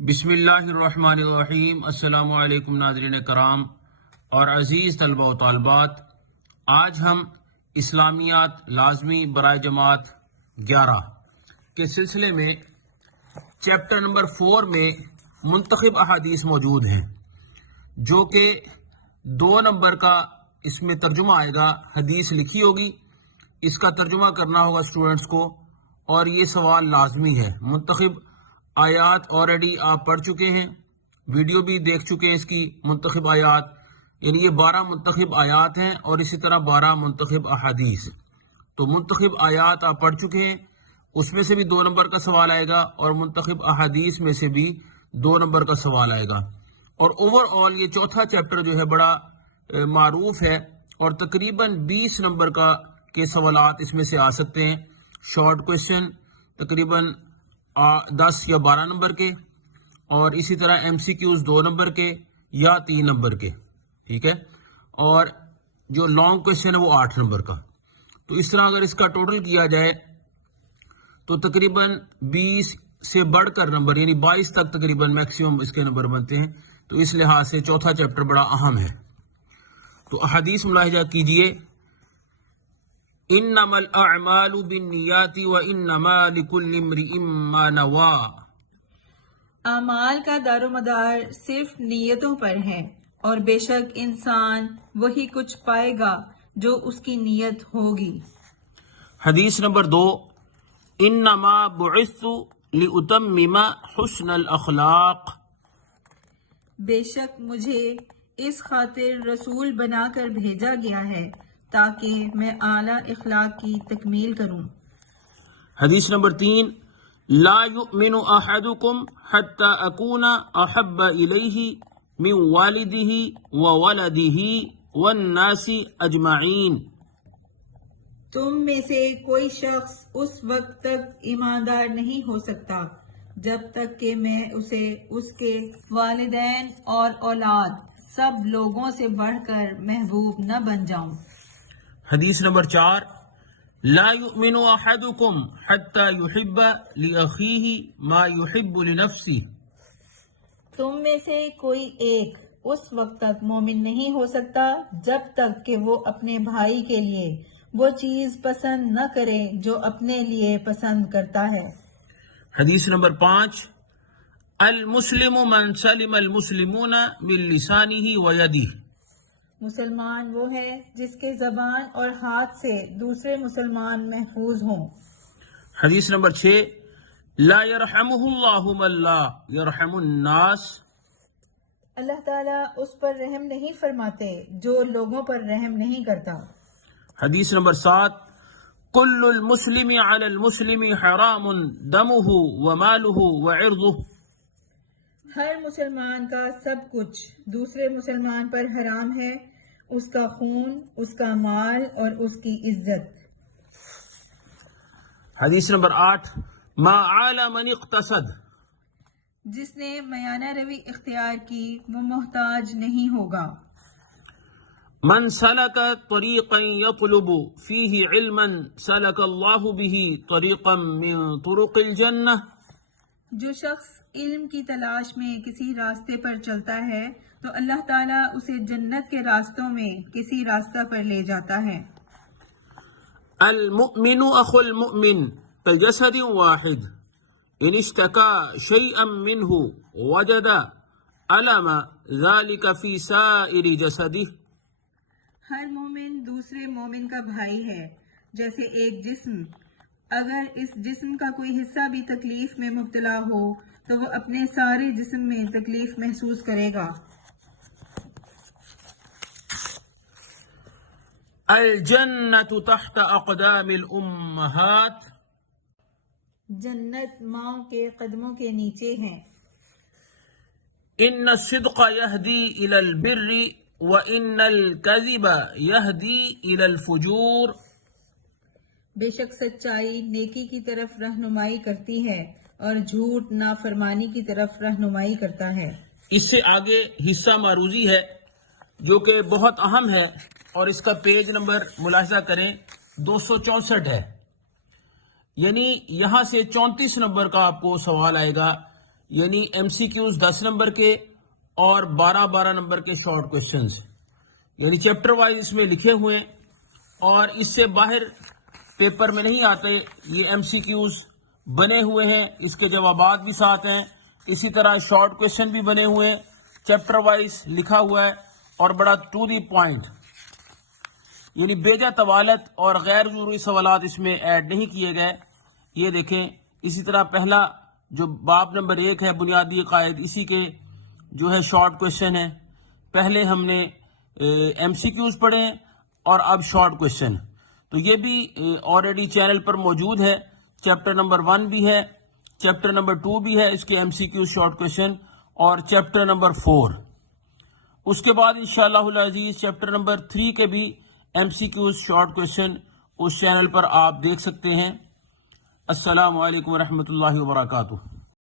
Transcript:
بسم اللہ الرحمن الرحیم۔ السلام علیکم ناظرین کرام اور عزیز طلبہ و طالبات، آج ہم اسلامیات لازمی برائے جماعت 11 کے سلسلے میں چیپٹر نمبر 4 میں منتخب احادیث موجود ہیں، جو کہ 2 نمبر کا اس میں ترجمہ آئے گا۔ حدیث لکھی ہوگی، اس کا ترجمہ کرنا ہوگا اسٹوڈنٹس کو، اور یہ سوال لازمی ہے۔ منتخب آیات آلریڈی آپ پڑھ چکے ہیں، ویڈیو بھی دیکھ چکے ہیں اس کی۔ منتخب آیات یعنی یہ 12 منتخب آیات ہیں اور اسی طرح 12 منتخب احادیث۔ تو منتخب آیات آپ پڑھ چکے ہیں، اس میں سے بھی 2 نمبر کا سوال آئے گا، اور منتخب احادیث میں سے بھی 2 نمبر کا سوال آئے گا۔ اور اوور آل یہ چوتھا چیپٹر جو ہے بڑا معروف ہے، اور تقریباً 20 نمبر کے سوالات اس میں سے آ سکتے ہیں۔ شارٹ کویشچن تقریباً 10 یا 12 نمبر کے، اور اسی طرح ایم سی کیوز 2 نمبر کے یا 3 نمبر کے، ٹھیک ہے۔ اور جو لانگ کویشچن ہے وہ 8 نمبر کا۔ تو اس طرح اگر اس کا ٹوٹل کیا جائے تو تقریباً 20 سے بڑھ کر نمبر یعنی 22 تک تقریباً میکسیمم اس کے نمبر بنتے ہیں۔ تو اس لحاظ سے چوتھا چیپٹر بڑا اہم ہے۔ تو احادیث ملاحظہ کیجئے۔ انما الاعمال بالنیات وانما لکل امرئ ما نوی۔ اعمال کا دار و مدار صرف نیتوں پر ہے، اور بے شک انسان وہی کچھ پائے گا جو اس کی نیت ہوگی۔ حدیث نمبر 2، انما بعثت لاتمم حسن الاخلاق۔ بے شک مجھے اس خاطر رسول بنا کر بھیجا گیا ہے تاکہ میں اعلیٰ اخلاق کی تکمیل کروں۔ حدیث نمبر 3، لا یؤمن احدکم حتی اکون احب الیہ من والدہ وولدہ والناس اجمعین۔ تم میں سے کوئی شخص اس وقت تک ایماندار نہیں ہو سکتا جب تک کہ میں اسے اس کے والدین اور اولاد سب لوگوں سے بڑھ کر محبوب نہ بن جاؤں۔ حدیث نمبر 4، لا یؤمن احدکم حتی یحب لاخیہ ما یحب لنفسہ۔ تم میں سے کوئی ایک اس وقت تک مومن نہیں ہو سکتا جب تک کہ وہ اپنے بھائی کے لیے وہ چیز پسند نہ کرے جو اپنے لیے پسند کرتا ہے۔ حدیث نمبر 5، المسلم من سلم المسلمون من لسانہ ویدہ۔ مسلمان وہ ہے جس کے زبان اور ہاتھ سے دوسرے مسلمان محفوظ ہوں۔ حدیث نمبر 6، لا یرحمہ اللہ من لا یرحم الناس۔ اللہ تعالیٰ اس پر رحم نہیں فرماتے جو لوگوں پر رحم نہیں کرتا۔ حدیث نمبر 7، کل المسلم علی المسلم حرام دمہ ومالہ وعرضہ۔ ہر مسلمان کا سب کچھ دوسرے مسلمان پر حرام ہے، اس کا خون، اس کا مال اور اس کی عزت۔ حدیث نمبر 8، ما عال من اقتصد۔ جس نے میانہ روی اختیار کی وہ محتاج نہیں ہوگا۔ من سلک طریقا یطلب فیہ علما سلک اللہ بہ طریقا من طرق الجنہ۔ جو شخص علم کی تلاش میں کسی راستے پر چلتا ہے تو اللہ تعالیٰ اسے جنت کے راستوں میں کسی راستہ پر لے جاتا ہے۔ المؤمن اخو المؤمن كالجسد واحد ان اشتكى شيئا منه وجد ألم ذلك في سائر جسده۔ ہر مومن دوسرے مومن کا بھائی ہے جیسے ایک جسم، اگر اس جسم کا کوئی حصہ بھی تکلیف میں مبتلا ہو تو وہ اپنے سارے جسم میں تکلیف محسوس کرے گا۔ الجنة تحت اقدام الامہات۔ جنت ماؤں کے قدموں کے نیچے ہے۔ ان الصدق يهدي الى البر وان الكذب يهدي الى الفجور۔ بے شک سچائی نیکی کی طرف رہنمائی کرتی ہے اور جھوٹ نافرمانی کی طرف رہنمائی کرتا ہے۔ اس سے آگے حصہ معروضی ہے جو کہ بہت اہم ہے، اور اس کا پیج نمبر ملاحظہ کریں 264 ہے، یعنی یہاں سے 34 نمبر کا آپ کو سوال آئے گا۔ یعنی ایم سی کیوز 10 نمبر کے اور 12 نمبر کے شارٹ کوشچنز، یعنی چیپٹر وائز اس میں لکھے ہوئے ہیں اور اس سے باہر پیپر میں نہیں آتے. یہ ایم سی کیوز بنے ہوئے ہیں، اس کے جوابات بھی ساتھ ہیں. اسی طرح شارٹ کوشچن بھی بنے ہوئے ہیں، چیپٹر وائز لکھا ہوا ہے اور بڑا ٹو دی پوائنٹ، یعنی بیجا طوالت اور غیر ضروری سوالات اس میں ایڈ نہیں کیے گئے. یہ دیکھیں، اسی طرح پہلا جو باب نمبر 1 ہے بنیادی عقائد، اسی کے جو ہے شارٹ کوشچن ہے. پہلے ہم نے ایم سی کیوز پڑھے اور اب شارٹ کوشچن. تو یہ بھی آلریڈی چینل پر موجود ہے. چیپٹر نمبر 1 بھی ہے، چیپٹر نمبر 2 بھی ہے، اس کے M C Qs short question, اور چیپٹر نمبر 4. اس کے بعد انشاءاللہ العزیز چیپٹر نمبر 3 کے بھی M C Qs short question اس چینل پر آپ دیکھ سکتے ہیں. السلام علیکم ورحمۃ اللہ وبرکاتہ.